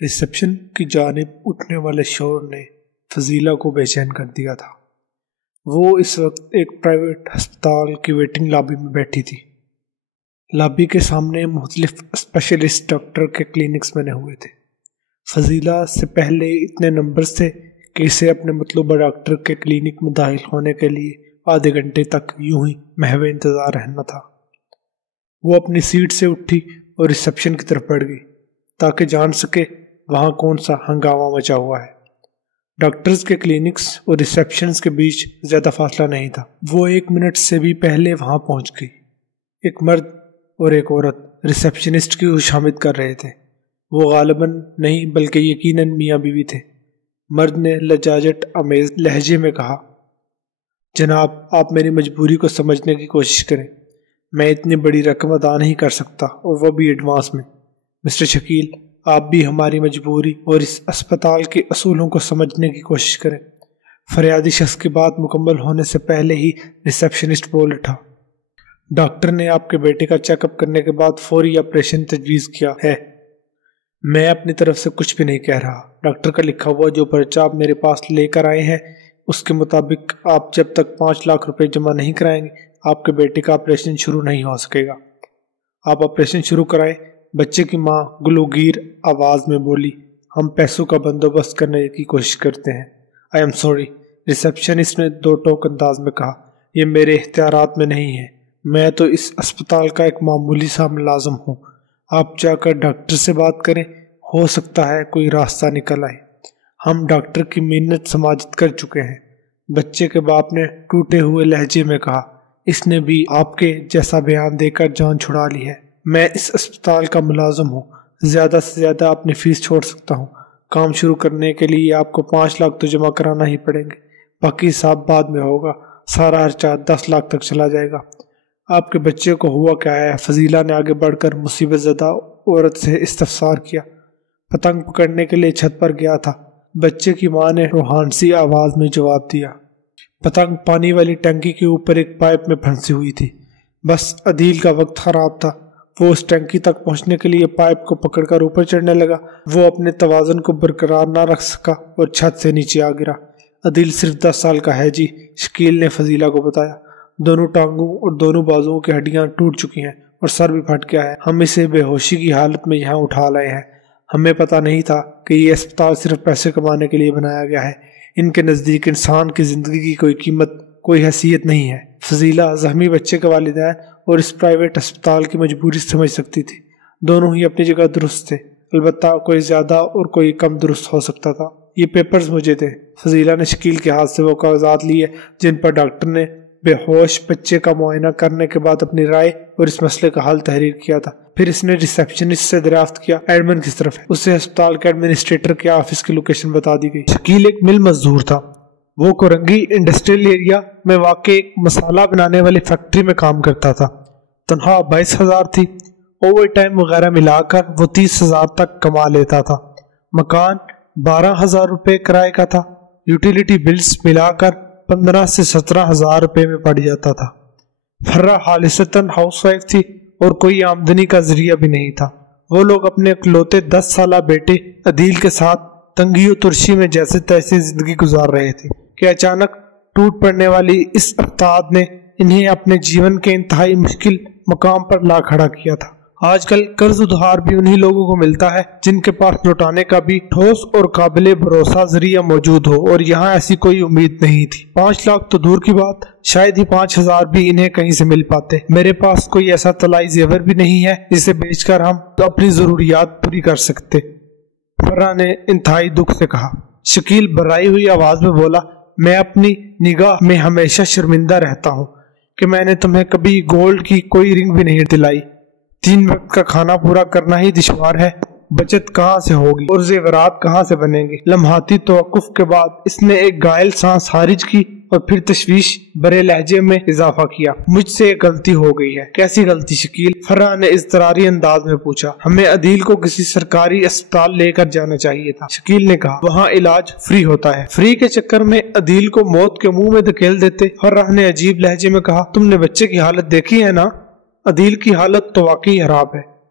Reception کی جانب اٹھنے والے شور نے فضیلہ کو بے چین کر دیا تھا۔ وہ اس وقت ایک پرائیویٹ ہسپتال کی ویٹنگ لابی میں بیٹھی تھی۔ لابی کے سامنے مختلف اسپیشلسٹ ڈاکٹر کے کلینکس بنے ہوئے تھے۔ فضیلہ سے پہلے اتنے نمبرز تھے کہ اسے اپنے مطلوبہ ڈاکٹر کے کلینک میں داخل ہونے کے لیے آدھے گھنٹے تک یوں ہی محو انتظار رہنا تھا۔ وہ اپنی سیٹ سے اٹھی اور ریسپشن کی طرف بڑھ گئی تاکہ جان سکے وہاں کون سا ہنگامہ مچا ہوا ہے۔ ڈاکٹرز کے کلینکس اور ریسپشنز کے بیچ زیادہ فاصلہ نہیں تھا۔ وہ 1 منٹ سے بھی پہلے وہاں پہنچ گئی۔ ایک مرد اور ایک عورت ریسپشنسٹ کی خوشامد کر رہے تھے۔ وہ غالباً نہیں بلکہ یقیناً میاں بیوی تھے۔ مرد نے لجاجت آمیز لہجے میں کہا، جناب آپ میری مجبوری کو سمجھنے کی کوشش کریں۔ میں اتنی بڑی رقم ادا نہیں کر سکتا اور وہ بھی ایڈوانس میں۔ مسٹر شکیل آپ بھی ہماری مجبوری اور اس اسپتال کے اصولوں کو سمجھنے کی کوشش کریں۔ فریادی شخص کی بات مکمل ہونے سے پہلے ہی ریسپشنسٹ بول اٹھا، ڈاکٹر نے آپ کے بیٹے کا چیک اپ کرنے کے بعد فوری آپریشن تجویز کیا ہے۔ میں اپنی طرف سے کچھ بھی نہیں کہہ رہا۔ ڈاکٹر کا لکھا ہوا جو پرچہ آپ میرے پاس لے کر آئے ہیں اس کے مطابق آپ جب تک 5 لاکھ روپے جمع نہیں کرائیں گے آپ کے بیٹے کا آپریشن شروع نہیں ہو سکے گا۔ آپ آپریشن شروع کرائیں۔ بچے کی ماں گلوگیر آواز میں بولی، ہم پیسوں کا بندوبست کرنے کی کوشش کرتے ہیں۔ آئی ایم سوری، ریسپشنسٹ نے 2 ٹوک انداز میں کہا، یہ میرے اختیارات میں نہیں ہے۔ میں تو اس اسپتال کا ایک معمولی سا ملازم ہوں۔ آپ جا کر ڈاکٹر سے بات کریں، ہو سکتا ہے کوئی راستہ نکل آئے۔ ہم ڈاکٹر کی محنت سماجت کر چکے ہیں۔ بچے کے باپ نے ٹوٹے ہوئے لہجے میں کہا، اس نے بھی آپ کے جیسا بیان دے کر جان چھڑا لی ہے۔ میں اس اسپتال کا ملازم ہوں، زیادہ سے زیادہ اپنی فیس چھوڑ سکتا ہوں۔ کام شروع کرنے کے لیے آپ کو 5 لاکھ تو جمع کرانا ہی پڑیں گے، باقی حساب بعد میں ہوگا۔ سارا خرچہ 10 لاکھ تک چلا جائے گا۔ آپ کے بچے کو ہوا کیا ہے؟ فضیلہ نے آگے بڑھ کر مصیبت زدہ عورت سے استفسار کیا۔ پتنگ پکڑنے کے لیے چھت پر گیا تھا، بچے کی ماں نے روحانسی آواز میں جواب دیا۔ پتنگ پانی والی ٹنکی کے اوپر ایک پائپ میں پھنسی ہوئی تھی۔ بس عدیل کا وقت خراب تھا۔ وہ اس ٹنکی تک پہنچنے کے لیے پائپ کو پکڑ کر اوپر چڑھنے لگا۔ وہ اپنے توازن کو برقرار نہ رکھ سکا اور چھت سے نیچے آ گرا۔ عدیل صرف 10 سال کا ہے جی، شکیل نے فضیلہ کو بتایا۔ دونوں ٹانگوں اور دونوں بازوؤں کی ہڈیاں ٹوٹ چکی ہیں اور سر بھی پھٹ گیا ہے۔ ہم اسے بے ہوشی کی حالت میں یہاں اٹھا لائے ہیں۔ ہمیں پتہ نہیں تھا کہ یہ اسپتال صرف پیسے کمانے کے لیے بنایا گیا ہے۔ ان کے نزدیک انسان کی زندگی کی کوئی قیمت، کوئی حیثیت نہیں ہے۔ فضیلہ زخمی بچے کے والدین اور اس پرائیویٹ اسپتال کی مجبوری سمجھ سکتی تھی۔ دونوں ہی اپنی جگہ درست تھے، البتہ کوئی زیادہ اور کوئی کم درست ہو سکتا تھا۔ یہ پیپرز مجھے دیں۔ فضیلہ نے شکیل کے ہاتھ سے وہ کاغذات لیے جن پر ڈاکٹر نے بے ہوش بچے کا معائنہ کرنے کے بعد اپنی رائے اور اس مسئلے کا حل تحریر کیا تھا۔ پھر اس نے ریسپشنسٹ سے دریافت کیا، ایڈمن کس طرف ہے؟ اسے ہسپتال کے ایڈمنسٹریٹر کے آفس کی لوکیشن بتا دی گئی۔ شکیل ایک مل مزدور تھا۔ وہ کورنگی انڈسٹریل ایریا میں واقع ایک مسالہ بنانے والی فیکٹری میں کام کرتا تھا۔ تنخواہ 22,000 تھی۔ اوور ٹائم وغیرہ ملا کر وہ 30,000 تک کما لیتا تھا۔ مکان 12,000 روپے کرائے کا تھا۔ یوٹیلیٹی بلز ملا کر 15 سے 17,000 روپے میں پڑ جاتا تھا۔ فرہ خالصتاً ہاؤس وائف تھی اور کوئی آمدنی کا ذریعہ بھی نہیں تھا۔ وہ لوگ اپنے اکلوتے 10 سالہ بیٹے عدیل کے ساتھ تنگی و ترشی میں جیسے تیسے زندگی گزار رہے تھے کہ اچانک ٹوٹ پڑنے والی اس افتاد نے انہیں اپنے جیون کے انتہائی مشکل مقام پر لا کھڑا کیا تھا۔ آج کل قرض ادھار بھی انہی لوگوں کو ملتا ہے جن کے پاس لوٹانے کا بھی ٹھوس اور قابل بھروسہ ذریعہ موجود ہو، اور یہاں ایسی کوئی امید نہیں تھی۔ 5 لاکھ تو دور کی بات، شاید ہی 5,000 بھی انہیں کہیں سے مل پاتے۔ میرے پاس کوئی ایسا طلائی زیور بھی نہیں ہے جسے بیچ کر ہم اپنی ضروریات پوری کر سکتے، فرہ نے انتہائی دکھ سے کہا۔ شکیل برائی ہوئی آواز میں بولا، میں اپنی نگاہ میں ہمیشہ شرمندہ رہتا ہوں کہ میں نے تمہیں کبھی گولڈ کی کوئی رنگ بھی نہیں دلائی۔ 3 وقت کا کھانا پورا کرنا ہی دشوار ہے، بچت کہاں سے ہوگی اور زیورات کہاں سے بنیں گے؟ لمحاتی توقف کے بعد اس نے ایک گائل سانس خارج کی اور پھر تشویش برے لہجے میں اضافہ کیا، مجھ سے ایک غلطی ہو گئی ہے۔ کیسی غلطی شکیل؟ فرہ نے اضطراری انداز میں پوچھا۔ ہمیں عدیل کو کسی سرکاری اسپتال لے کر جانا چاہیے تھا، شکیل نے کہا، وہاں علاج فری ہوتا ہے۔ فری کے چکر میں عدیل کو موت کے منہ میں دھکیل دیتے، فرہ نے عجیب لہجے میں کہا۔ تم نے بچے کی حالت دیکھی ہے نا؟ عدیل کی حالت تو واقعی خراب ہے،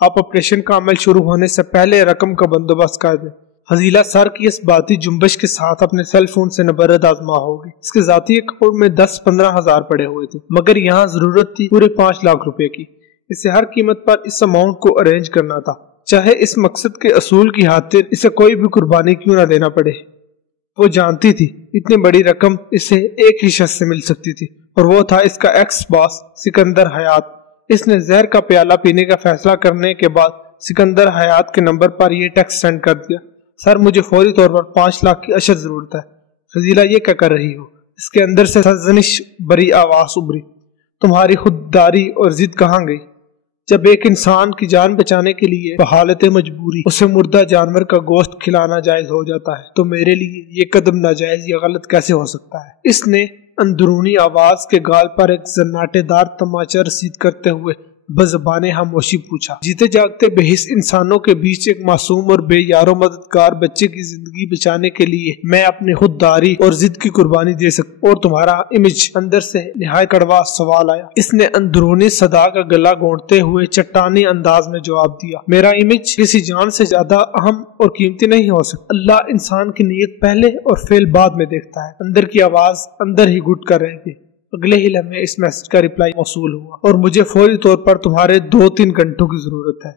آپ آپریشن کا عمل شروع ہونے سے پہلے رقم کا بندوبست کر دیں۔ فضیلہ سر کی اس باتی جنبش کے ساتھ اپنے سیل فون سے نبرد آزما ہوگی۔ اس کے ذاتی اکاؤنٹ میں 10-15 ہزار پڑے ہوئے تھے، مگر یہاں ضرورت تھی پورے 5 لاکھ روپے کی۔ اسے ہر قیمت پر اس اماؤنٹ کو ارینج کرنا تھا، چاہے اس مقصد کے اصول کی خاطر اسے کوئی بھی قربانی کیوں نہ دینا پڑے۔ وہ جانتی تھی اتنی بڑی رقم اسے ایک ہی شخص سے مل سکتی تھی، اور وہ تھا اس کا ایکس باس سکندر حیات۔ اس نے زہر کا پیالہ پینے کا فیصلہ کرنے کے بعد سکندر حیات کے نمبر پر یہ ٹیکسٹ سینڈ کر دیا: سر، مجھے فوری طور پر 5 لاکھ کی اشد ضرورت ہے۔ فضیلہ، یہ کیا کر رہی ہو؟ اس کے اندر سے سرزنش بری آواز ابھری: تمہاری خودداری اور ضد کہاں گئی؟ جب ایک انسان کی جان بچانے کے لیے بحالت مجبوری اسے مردہ جانور کا گوشت کھلانا جائز ہو جاتا ہے تو میرے لیے یہ قدم ناجائز یا غلط کیسے ہو سکتا ہے؟ اس نے اندرونی آواز کے گال پر ایک زناٹے دار تماچا رسید کرتے ہوئے بزبان خاموشی پوچھا: جیتے جاگتے بے حس انسانوں کے بیچ ایک معصوم اور بے یار و مددگار بچے کی زندگی بچانے کے لیے میں اپنی خودداری اور ضد کی قربانی دے سکتا؟ اور تمہارا امیج؟ اندر سے نہایت کڑوا سوال آیا۔ اس نے اندرونی صدا کا گلا گھونٹتے ہوئے چٹانی انداز میں جواب دیا: میرا امیج کسی جان سے زیادہ اہم اور قیمتی نہیں ہو سکتا۔ اللہ انسان کی نیت پہلے اور فعل بعد میں دیکھتا ہے۔ اندر کی آواز اندر ہی گھٹ کر رہ گئی۔ اگلے ہی لمحے اس میسج کا رپلائی موصول ہوا: اور مجھے فوری طور پر تمہارے 2-3 گھنٹوں کی ضرورت ہے۔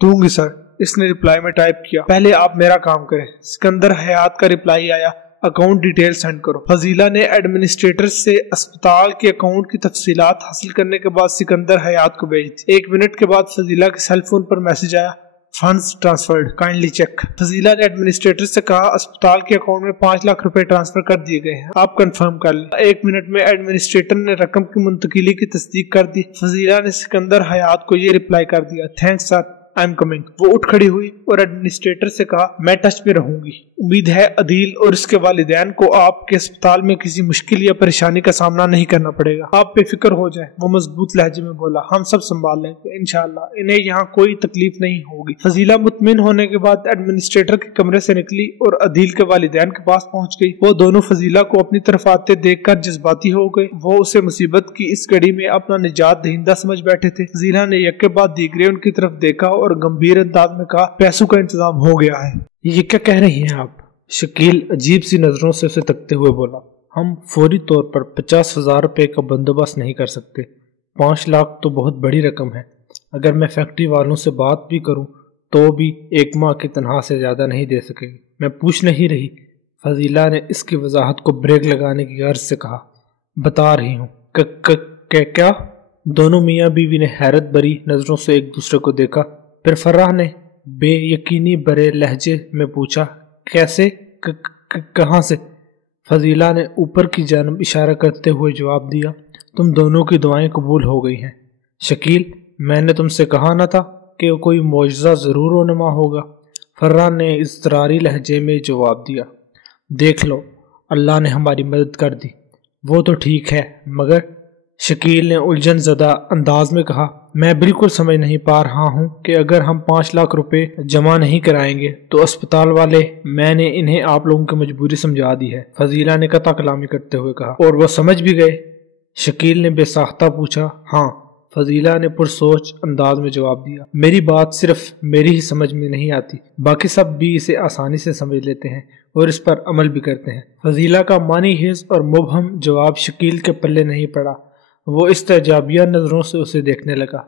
دوں گی سر، اس نے رپلائی میں ٹائپ کیا۔ پہلے آپ میرا کام کریں۔ سکندر حیات کا رپلائی آیا: اکاؤنٹ ڈیٹیل سینڈ کرو۔ فضیلہ نے ایڈمنسٹریٹر سے اسپتال کے اکاؤنٹ کی تفصیلات حاصل کرنے کے بعد سکندر حیات کو بھیج دی۔ 1 منٹ کے بعد فضیلہ کے سیل فون پر میسج آیا: فنڈز ٹرانسفرڈ، کائنڈلی چیک۔ فضیلہ نے ایڈمنسٹریٹر سے کہا: اسپتال کے اکاؤنٹ میں 5 لاکھ روپے ٹرانسفر کر دیے گئے ہیں، آپ کنفرم کر لیں۔ 1 منٹ میں ایڈمنسٹریٹر نے رقم کی منتقلی کی تصدیق کر دی۔ فضیلہ نے سکندر حیات کو یہ رپلائی کر دیا: thanks sir, I am coming. وہ اٹھ کھڑی ہوئی اور ایڈمنسٹریٹر سے کہا: میں ٹچ میں رہوں گی۔ امید ہے عدیل اور اس کے والدین کو آپ کے اسپتال میں کسی مشکل یا پریشانی کا سامنا نہیں کرنا پڑے گا۔ آپ بے فکر ہو جائیں، وہ مضبوط لہجے میں بولا، ہم سب سنبھال لیں گے انشاءاللہ، انہیں یہاں کوئی تکلیف نہیں ہوگی۔ فضیلہ مطمئن ہونے کے بعد ایڈمنسٹریٹر کے کمرے سے نکلی اور عدیل کے والدین کے پاس پہنچ گئی۔ وہ دونوں فضیلہ کو اپنی طرف آتے دیکھ کر جذباتی ہو گئے۔ وہ اسے مصیبت کی اس گھڑی میں اپنا نجات دہندہ سمجھ بیٹھے تھے۔ فضیلہ نے یک کے بعد دیگرے ان کی طرف دیکھا اور گمبھیر انداز میں کہا: پیسوں کا انتظام ہو گیا ہے۔ یہ کیا کہہ رہی ہیں آپ؟ شکیل عجیب سی نظروں سے اسے تکتے ہوئے بولا: ہم فوری طور پر 50,000 روپے کا بندوبست نہیں کر سکتے۔ 5 لاکھ تو بہت بڑی رقم ہے۔ اگر میں فیکٹری والوں سے بات بھی کروں تو بھی 1 ماہ کی تنخواہ سے زیادہ نہیں دے سکے گی۔ میں پوچھ نہیں رہی، فضیلہ نے اس کی وضاحت کو بریک لگانے کی غرض سے کہا، بتا رہی ہوں۔ کیا؟ دونوں میاں بیوی نے حیرت بھری نظروں سے ایک دوسرے کو دیکھا۔ پھر فرح نے بے یقینی بھرے لہجے میں پوچھا: کیسے؟ کہاں سے؟ فضیلہ نے اوپر کی جانب اشارہ کرتے ہوئے جواب دیا: تم دونوں کی دعائیں قبول ہو گئی ہیں۔ شکیل، میں نے تم سے کہا نہ تھا کہ کوئی معجزہ ضرور رونما ہوگا؟ فرح نے اضطراری لہجے میں جواب دیا: دیکھ لو، اللہ نے ہماری مدد کر دی۔ وہ تو ٹھیک ہے، مگر شکیل نے الجھن زدہ انداز میں کہا: میں بالکل سمجھ نہیں پا رہا ہوں کہ اگر ہم 5 لاکھ روپے جمع نہیں کرائیں گے تو اسپتال والے، میں نے انہیں آپ لوگوں کی مجبوری سمجھا دی ہے۔ فضیلہ نے قطع کلامی کرتے ہوئے کہا: اور وہ سمجھ بھی گئے؟ شکیل نے بے ساختہ پوچھا۔ ہاں، فضیلہ نے پرسوچ انداز میں جواب دیا۔ میری بات صرف میری ہی سمجھ میں نہیں آتی، باقی سب بھی اسے آسانی سے سمجھ لیتے ہیں اور اس پر عمل بھی کرتے ہیں۔ فضیلہ کا معنی خیز اور مبہم جواب شکیل کے پلے نہیں پڑا۔ وہ استعجابیہ نظروں سے اسے دیکھنے لگا۔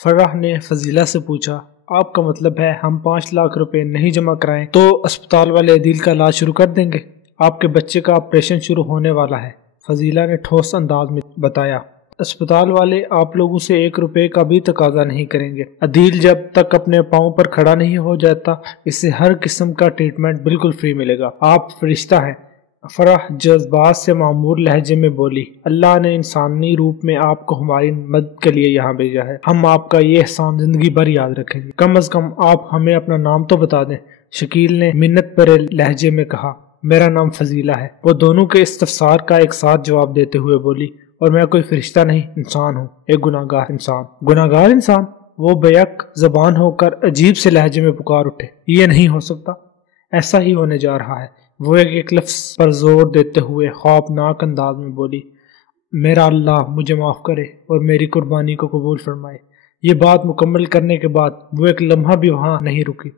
فرح نے فضیلہ سے پوچھا: آپ کا مطلب ہے ہم 5 لاکھ روپے نہیں جمع کرائیں تو اسپتال والے عدیل کا علاج شروع کر دیں گے؟ آپ کے بچے کا آپریشن شروع ہونے والا ہے، فضیلہ نے ٹھوس انداز میں بتایا۔ اسپتال والے آپ لوگوں سے 1 روپے کا بھی تقاضا نہیں کریں گے۔ عدیل جب تک اپنے پاؤں پر کھڑا نہیں ہو جاتا اسے ہر قسم کا ٹریٹمنٹ بالکل فری ملے گا۔ آپ فرشتہ ہیں۔ فرح جذبات سے معمور لہجے میں بولی: اللہ نے انسانی روپ میں آپ کو ہماری مدد کے لیے یہاں بھیجا ہے، ہم آپ کا یہ احسان زندگی بھر یاد رکھیں گے۔ کم از کم آپ ہمیں اپنا نام تو بتا دیں۔ شکیل نے منت بھرے لہجے میں کہا: میرا نام فضیلہ ہے۔ وہ دونوں کے استفسار کا ایک ساتھ جواب دیتے ہوئے بولی: اور میں کوئی فرشتہ نہیں، انسان ہوں، ایک گناہگار انسان۔ گناہگار انسان؟ وہ بیک زبان ہو کر عجیب سے لہجے میں پکار اٹھے: یہ نہیں ہو سکتا، ایسا ہی ہونے جا رہا ہے۔ وہ ایک لفظ پر زور دیتے ہوئے خوفناک انداز میں بولی: میرا اللہ مجھے معاف کرے اور میری قربانی کو قبول فرمائے۔ یہ بات مکمل کرنے کے بعد وہ ایک لمحہ بھی وہاں نہیں رکی۔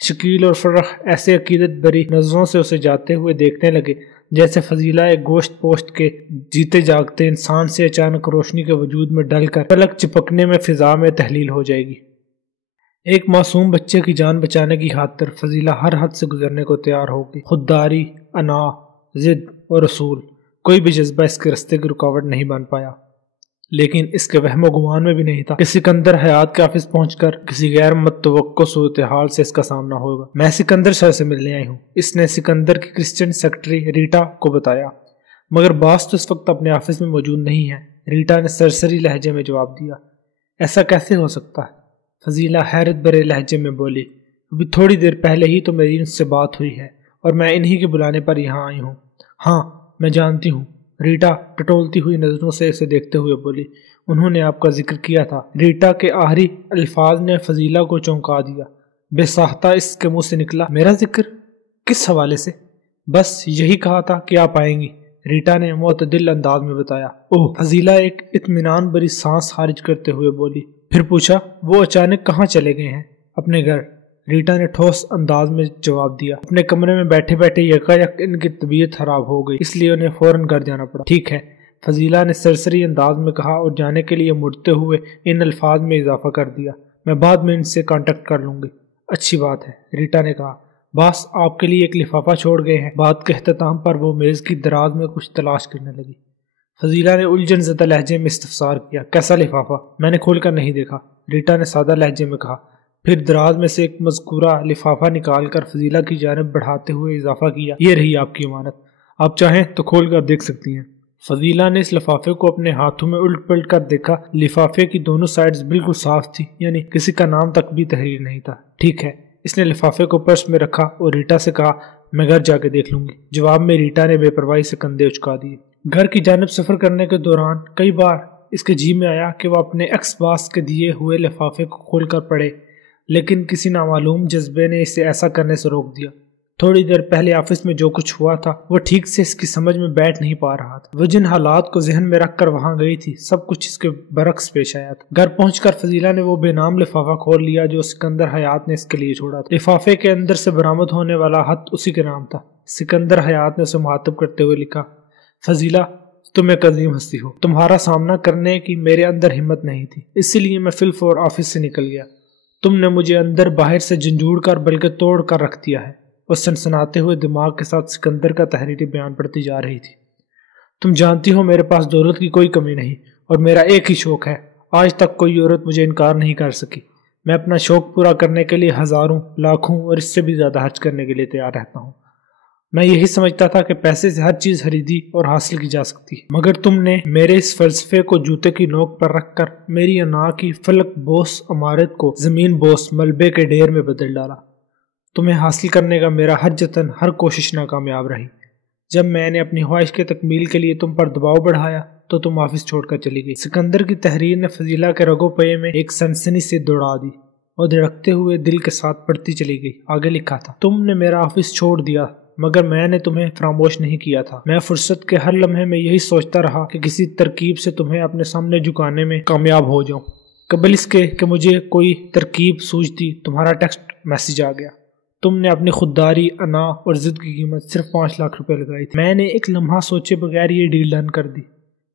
شکیل اور فرح ایسے عقیدت بری نظروں سے اسے جاتے ہوئے دیکھنے لگے جیسے فضیلہ ایک گوشت پوشت کے جیتے جاگتے انسان سے اچانک روشنی کے وجود میں ڈل کر پلک چپکنے میں فضا میں تحلیل ہو جائے گی۔ ایک معصوم بچے کی جان بچانے کی خاطر فضیلہ ہر حد سے گزرنے کو تیار ہوگی۔ خودداری، انا، ضد اور اصول، کوئی بھی جذبہ اس کے راستے کی رکاوٹ نہیں بن پایا۔ لیکن اس کے وہم و گمان میں بھی نہیں تھا کہ سکندر حیات کے آفس پہنچ کر کسی غیر متوقع صورتحال سے اس کا سامنا ہوگا۔ میں سکندر شاہ سے ملنے آئی ہوں، اس نے سکندر کی کرسچن سیکرٹری ریٹا کو بتایا، مگر باس تو اس وقت اپنے آفس میں موجود نہیں ہے۔ ریٹا نے سرسری لہجے میں جواب دیا۔ ایسا کیسے ہو سکتا ہے؟ فضیلہ حیرت بھرے لہجے میں بولی، ابھی تھوڑی دیر پہلے ہی تو میری ان سے بات ہوئی ہے اور میں انہی کے بلانے پر یہاں آئی ہوں۔ ہاں میں جانتی ہوں، ریٹا ٹٹولتی ہوئی نظروں سے اسے دیکھتے ہوئے بولی، انہوں نے آپ کا ذکر کیا تھا۔ ریٹا کے آخری الفاظ نے فضیلہ کو چونکا دیا۔ بے ساختہ اس کے منہ سے نکلا، میرا ذکر؟ کس حوالے سے؟ بس یہی کہا تھا کہ آپ آئیں گی، ریٹا نے معتدل انداز میں بتایا۔ اوہ، فضیلہ ایک اطمینان بری سانس خارج کرتے ہوئے بولی، پھر پوچھا وہ اچانک کہاں چلے گئے ہیں؟ اپنے گھر، ریٹا نے ٹھوس انداز میں جواب دیا۔ اپنے کمرے میں بیٹھے بیٹھے یکایک ان کی طبیعت خراب ہو گئی، اس لیے انہیں فوراً گھر جانا پڑا۔ ٹھیک ہے، فضیلہ نے سرسری انداز میں کہا اور جانے کے لیے مڑتے ہوئے ان الفاظ میں اضافہ کر دیا، میں بعد میں ان سے کانٹیکٹ کر لوں گی۔ اچھی بات ہے، ریٹا نے کہا۔ باس آپ کے لیے ایک لفافہ چھوڑ گئے ہیں۔ بات کے اختتام پر وہ میز کی دراز میں کچھ تلاش کرنے لگی۔ فضیلہ نے الجھن زدہ لہجے میں استفسار کیا، کیسا لفافہ؟ میں نے کھول کر نہیں دیکھا، ریٹا نے سادہ لہجے میں کہا۔ پھر دراز میں سے ایک مذکورہ لفافہ نکال کر فضیلہ کی جانب بڑھاتے ہوئے اضافہ کیا، یہ رہی آپ کی امانت، آپ چاہیں تو کھول کر دیکھ سکتی ہیں۔ فضیلہ نے اس لفافے کو اپنے ہاتھوں میں الٹ پلٹ کر دیکھا۔ لفافے کی دونوں سائڈز بالکل صاف تھی، یعنی کسی کا نام تک بھی تحریر نہیں تھا۔ ٹھیک ہے، اس نے لفافے کو پرس میں رکھا اور ریٹا سے کہا، میں گھر جا کے دیکھ لوں گی۔ جواب میں ریٹا نے بے پرواہی سے کندھے اچکا دیے۔ گھر کی جانب سفر کرنے کے دوران کئی بار اس کے جی میں آیا کہ وہ اپنے ایکس باس کے دیے ہوئے لفافے کو کھول کر پڑھے، لیکن کسی نامعلوم جذبے نے اسے ایسا کرنے سے روک دیا۔ تھوڑی دیر پہلے آفس میں جو کچھ ہوا تھا وہ ٹھیک سے اس کی سمجھ میں بیٹھ نہیں پا رہا تھا۔ وہ جن حالات کو ذہن میں رکھ کر وہاں گئی تھی سب کچھ اس کے برعکس پیش آیا تھا۔ گھر پہنچ کر فضیلہ نے وہ بے نام لفافہ کھول لیا جو سکندر حیات نے اس کے لیے چھوڑا تھا۔ لفافے کے اندر سے برآمد ہونے والا خط اسی کے نام تھا۔ سکندر حیات نے اسے مخاطب کرتے ہوئے لکھا، فضیلہ تم ایک عظیم ہستی ہو، تمہارا سامنا کرنے کی میرے اندر ہمت نہیں تھی، اسی لیے میں فی الفور آفس سے نکل گیا۔ تم نے مجھے اندر باہر سے جھنجھوڑ کر بلکہ توڑ کر رکھ دیا ہے۔ وہ سنسناتے ہوئے دماغ کے ساتھ سکندر کا تحریری بیان پڑھتی جا رہی تھی۔ تم جانتی ہو میرے پاس دولت کی کوئی کمی نہیں اور میرا ایک ہی شوق ہے، آج تک کوئی عورت مجھے انکار نہیں کر سکی۔ میں اپنا شوق پورا کرنے کے لیے ہزاروں، لاکھوں اور اس سے بھی زیادہ خرچ کرنے کے لیے تیار رہتا ہوں۔ میں یہی سمجھتا تھا کہ پیسے سے ہر چیز خریدی اور حاصل کی جا سکتی، مگر تم نے میرے اس فلسفے کو جوتے کی نوک پر رکھ کر میری انا کی فلک بوس عمارت کو زمین بوس ملبے کے ڈھیر میں بدل ڈالا۔ تمہیں حاصل کرنے کا میرا ہر جتن، ہر کوشش ناکامیاب رہی۔ جب میں نے اپنی خواہش کے تکمیل کے لیے تم پر دباؤ بڑھایا تو تم آفس چھوڑ کر چلی گئی۔ سکندر کی تحریر نے فضیلہ کے رگو پے میں ایک سنسنی سے دوڑا دی اور دھڑکتے ہوئے دل کے ساتھ پڑھتی چلی گئی۔ آگے لکھا تھا، تم نے میرا آفس چھوڑ دیا مگر میں نے تمہیں فراموش نہیں کیا تھا۔ میں فرصت کے ہر لمحے میں یہی سوچتا رہا کہ کسی ترکیب سے تمہیں اپنے سامنے جھکانے میں کامیاب ہو جاؤں۔ قبل اس کے کہ مجھے کوئی ترکیب سوچتی تمہارا ٹیکسٹ میسج آ گیا۔ تم نے اپنی خودداری، انا اور ضد کی قیمت صرف 5 لاکھ روپے لگائی تھی۔ میں نے ایک لمحہ سوچے بغیر یہ ڈیل ڈن کر دی۔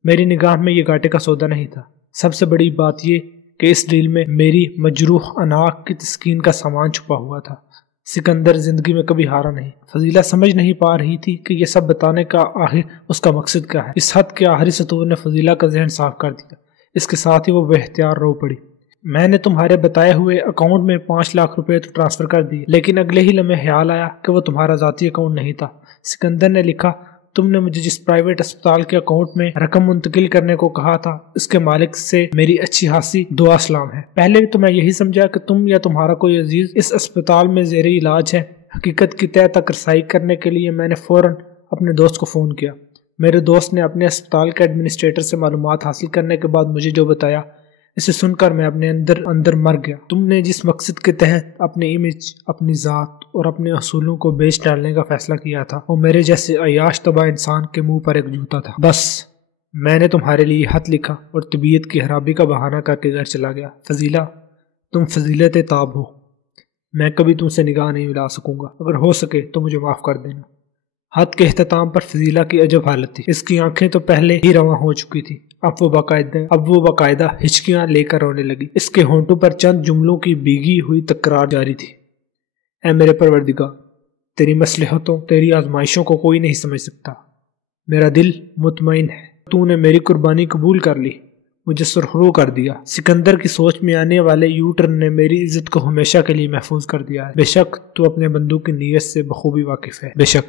میری نگاہ میں یہ گھاٹے کا سودا نہیں تھا۔ سب سے بڑی بات یہ کہ اس ڈیل میں میری مجروح انا کی تسکین کا سامان چھپا ہوا تھا۔ سکندر زندگی میں کبھی ہارا نہیں۔ فضیلہ سمجھ نہیں پا رہی تھی کہ یہ سب بتانے کا آخر اس کا مقصد کیا ہے۔ اس حد کے آخری سطور نے فضیلہ کا ذہن صاف کر دیا۔ اس کے ساتھ ہی وہ بے اختیار رو پڑی۔ میں نے تمہارے بتائے ہوئے اکاؤنٹ میں 5 لاکھ روپے تو ٹرانسفر کر دیے، لیکن اگلے ہی لمحے خیال آیا کہ وہ تمہارا ذاتی اکاؤنٹ نہیں تھا۔ سکندر نے لکھا، تم نے مجھے جس پرائیویٹ اسپتال کے اکاؤنٹ میں رقم منتقل کرنے کو کہا تھا اس کے مالک سے میری اچھی خاصی دعا سلام ہے۔ پہلے تو میں یہی سمجھا کہ تم یا تمہارا کوئی عزیز اس اسپتال میں زیر علاج ہے۔ حقیقت کی تہ تک رسائی کرنے کے لیے میں نے فوراً اپنے دوست کو فون کیا۔ میرے دوست نے اپنے اسپتال کے ایڈمنسٹریٹر سے معلومات حاصل کرنے کے بعد مجھے جو بتایا، اسے سن کر میں اپنے اندر مر گیا۔ تم نے جس مقصد کے تحت اپنے امیج، اپنی ذات اور اپنے اصولوں کو بیچ ڈالنے کا فیصلہ کیا تھا وہ میرے جیسے عیاش طبع انسان کے منہ پر ایک جوتا تھا۔ بس میں نے تمہارے لیے خط لکھا اور طبیعت کی خرابی کا بہانہ کر کے گھر چلا گیا۔ فضیلہ، تم فضیلت تاب ہو، میں کبھی تم سے نگاہ نہیں ملا سکوں گا، اگر ہو سکے تو مجھے معاف کر دینا۔ خط کے اختتام پر فضیلہ کی عجب حالت تھی۔ اس کی آنکھیں تو پہلے ہی رواں ہو چکی تھی، اب وہ باقاعدہ ہچکیاں لے کر رونے لگی۔ اس کے ہونٹوں پر چند جملوں کی بھیگی ہوئی تکرار جاری تھی۔ اے میرے پروردگار، تیری مصلحتوں، تیری آزمائشوں کو کوئی نہیں سمجھ سکتا۔ میرا دل مطمئن ہے، تو نے میری قربانی قبول کر لی، مجھے سرخرو کر دیا۔ سکندر کی سوچ میں آنے والے یو ٹرن نے میری عزت کو ہمیشہ کے لیے محفوظ کر دیا ہے۔ بے شک تو اپنے بندوں کی نیت سے بخوبی واقف ہے۔ بے شک